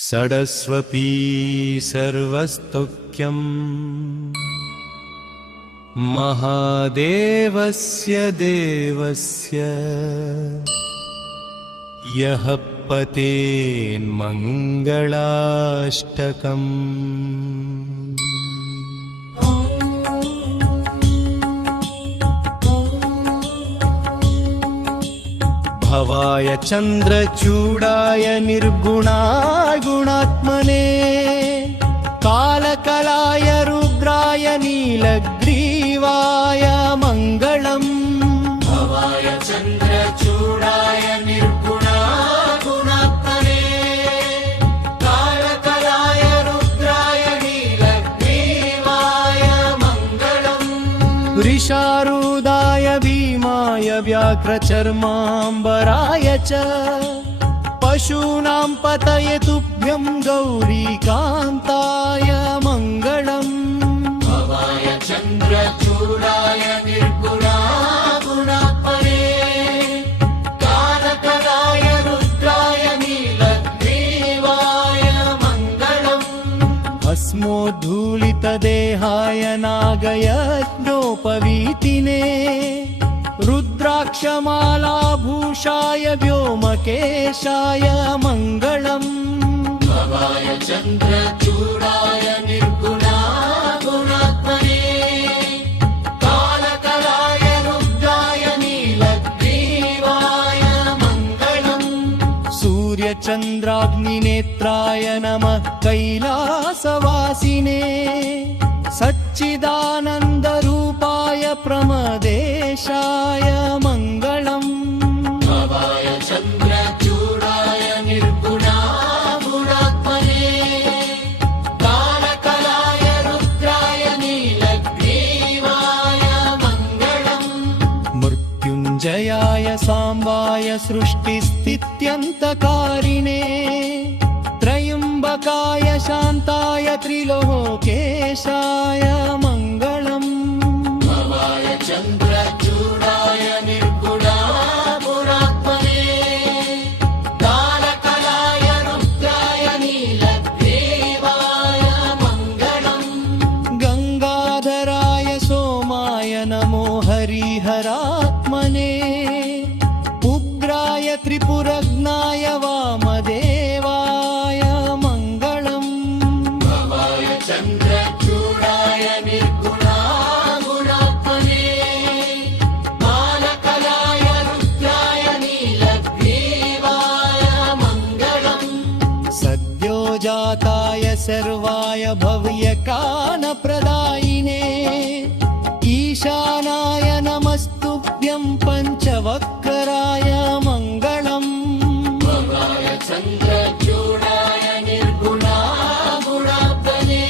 षडस्वपि सर्वस्तोक्यम् महादेवस्य देवस्य यः पतेन्मङ्गलाष्टकम्। भवाय चन्द्रचूडाय निर्गुणाय गुणात्मने कालकलाय रुद्राय नीलग्रीवाय मङ्गलम्। भवाय चन्द्रचूडाय निर्गुणाय गुणात्मने कालकलाय रुद्राय नीलग्रीवाय मङ्गलम्। वृषारूढाय भीमाय व्याघ्रचर्माम्बराय च पशूनां पतये तुभ्यं गौरीकान्ताय मङ्गलम्। भवाय चन्द्रचूडाय निर्गुणाय गुणात्मने कालकलाय रुद्राय नीलग्रीवाय मङ्गलम्। भस्मोद्धूलितदेहाय नागयज्ञोपवीतिने रुद्राक्षमालाभूषाय व्योमकेशाय मङ्गलम्। भवाय चन्द्रचूडाय निर्गुणाय गुणात्मने कालकलाय रुद्राय नीलग्रीवाय मङ्गलम्। सूर्यचन्द्राग्निनेत्राय नमः कैलासवासिने सच्चिदानन्दरूपाय प्रमदेशाय मङ्गलम्। भवाय चन्द्रचूडाय निर्गुणाय गुणात्मने कालकलाय रुद्राय नीलग्रीवाय मङ्गलम्। मृत्युञ्जयाय साम्बाय सृष्टिस्थित्यन्तकारिणे त्रयम्बकाय शान्ताय त्रिलोकेशाय मङ्गलम्। भवाय चन्द्रचूडाय निर्गुणाय गुणात्मने कालकलाय रुद्राय नीलग्रीवाय मङ्गलम्। गङ्गाधराय सोमाय नमो हरिहरात्मने उग्राय त्रिपुरग्नाय वामदेवाय मङ्गलम्। भवाय चन्द्रचूडाय निर्गुणाय गुणात्मने कालकलाय रुद्राय नीलग्रीवाय मङ्गलम्। सद्यो जाताय सर्वाय भव्यकानप्रदायिने ईशानाय नमस्तुभ्यं पञ्चवक्राय मङ्गलम्। भवाय चन्द्रचूडाय निर्गुणाय गुणात्मने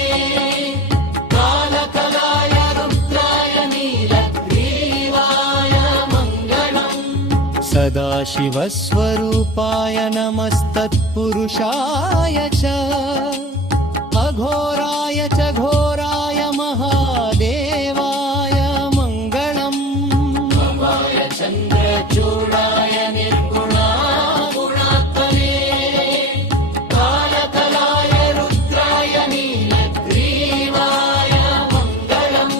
कालकलाय रुद्राय नीलग्रीवाय मङ्गलम्। सदाशिवस्वरूपाय नमस्तत्पुरुषाय च अघोराय च घोराय महादेवाय मङ्गलम्। भवाय चन्द्रचूडाय निर्गुणाय गुणात्मने कालकलाय रुद्राय नीलग्रीवाय मङ्गलम्।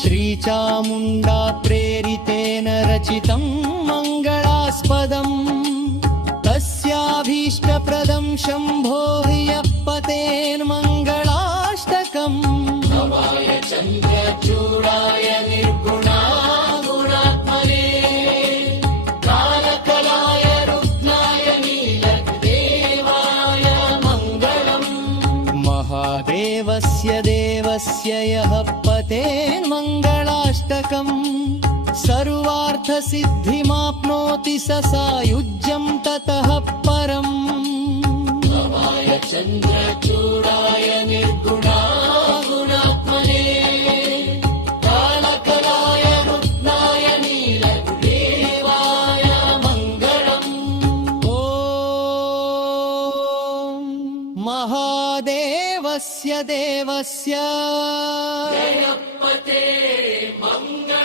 श्रीचामुण्डा प्रेरितेन रचितं मङ्गलास्पदम् तस्याभीष्टप्रदं शम्भो ह्यः पतेन्मङ्गलाष्टकम्। भवाय चन्द्रचूडाय निर्गुणाय गुणात्मने कालकलाय रुद्राय नीलग्रीवाय मङ्गलम्। महादेवस्य देवस्य यः पतेन्मङ्गलाष्टकम् सर्वार्थसिद्धिमाप्नोति स सायुज्यं ततः परम्। भवाय चन्द्रचूडाय निर्गुणाय गुणात्मने कालकलाय रुद्राय नीलग्रीवाय मङ्गलम्। ॐ महादेवस्य देवस्य जयपते मङ्गलाष्टकम्।